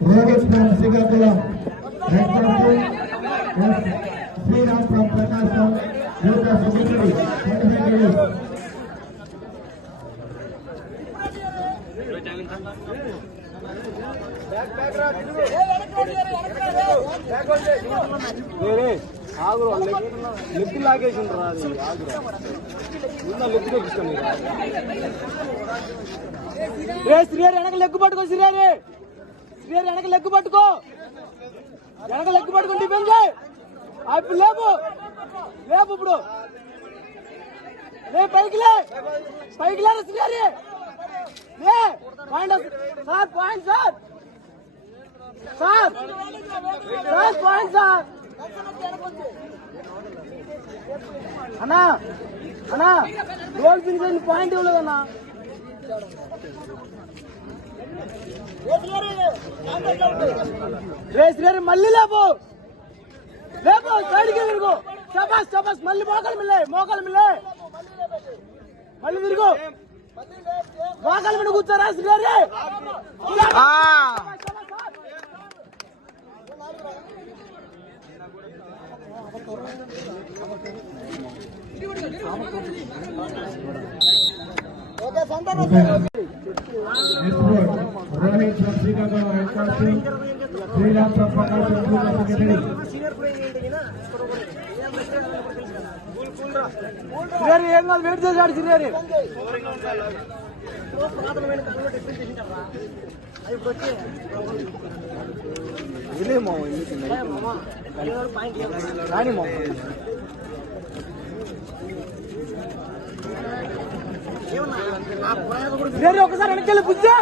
Rohit from Singapore, Sriram from Prakasham, Yoga Secretary, 25 kg. Leg పట్టుకో శ్రీహరి వెనక leg పట్టుకో defence ఇప్పుడు లేపు ఇప్పుడు లే పైకి లేరు శ్రీహరి లే పాయింట్ సార్ పాయింట్ సార్ అన్నా గోల్ ఫినిష్ పాయింట్ ఇవ్వలేదన్నా మళ్ళీ లేపు సైడ్కి తిరుగు చపాస్ మళ్ళీ మోకాలు మిల్లే మళ్ళీ తిరుగు మోకాలు మీద కూర్చోరా శ్రీగారి Rohit from Singapore, Sriram from Prakasham, Yoga Secretary. Srihari ఏం కాదు వెయిట్ చేశాడు శ్రీహరి ఒకసారి వెనకెళ్ళి బుజ్జే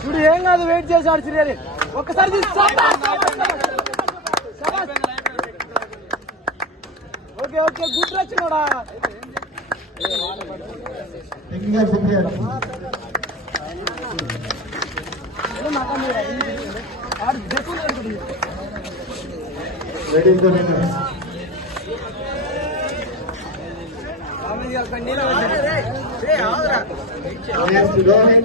చూడు ఏం కాదు వెయిట్ చేశాడు శ్రీహరి ఒక్కసారి ఓకే గుడ్ రచ్చినోడా Rohit